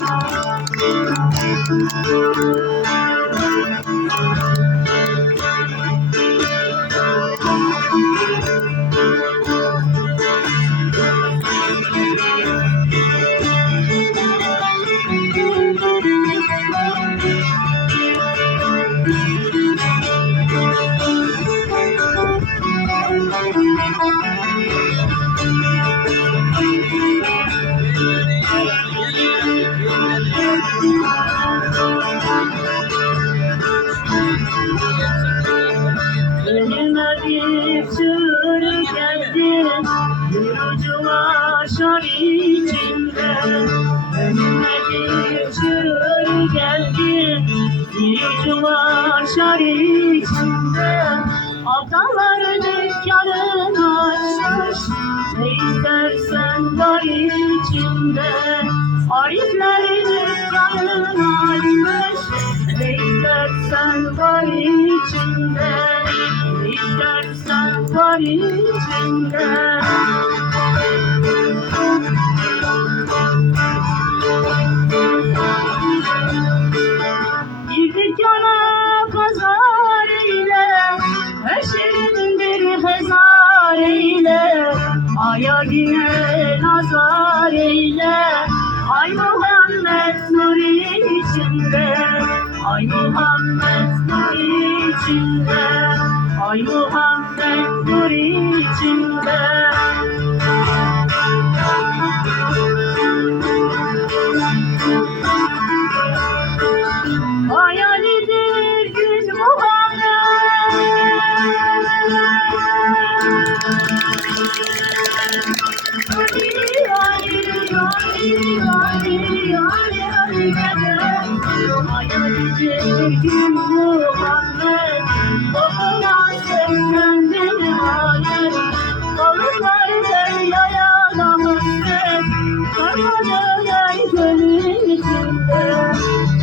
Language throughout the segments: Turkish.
Música Önüme bir tür geldi Yürücüler şar içinde Abdallar dükkanını açmış Ne istersen var içinde Arifler dükkanını açmış Ne istersen var içinde Ne istersen var içinde Ay Muhammed nuri içinde Ay Muhammed nuri içinde Hayalidir gün Muhammed Babana seslendim hayal Balıklar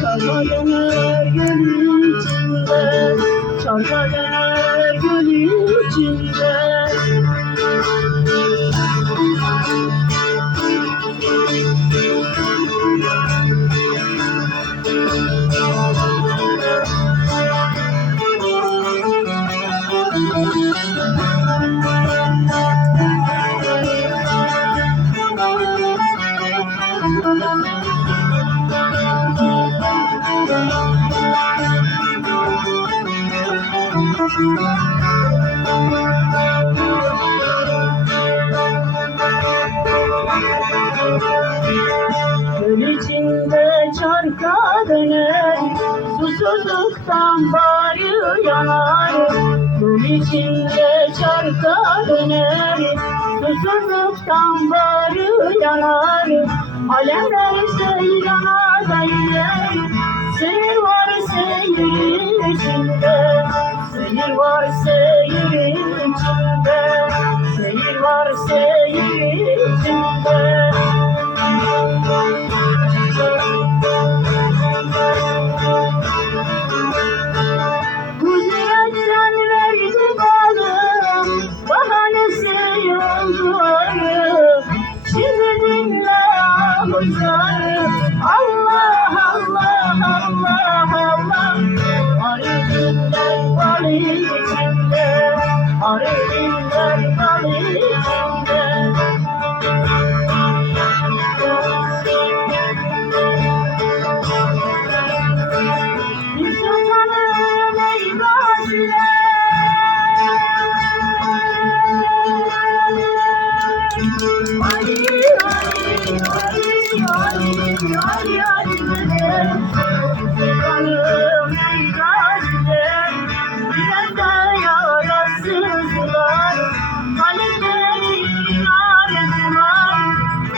Karmadılar gönül içinde Çalmadılar gönül içinde Gönül içinde çarka döner Susuzluktan bağrı yanar Göl içinde çarka döner Susuzluktan bağrı yanar Alemler seyrana var seyirin içinde Kuziyetten verdi Bahanesi yollarım Şimdi dinle ahuzarım içinde Arı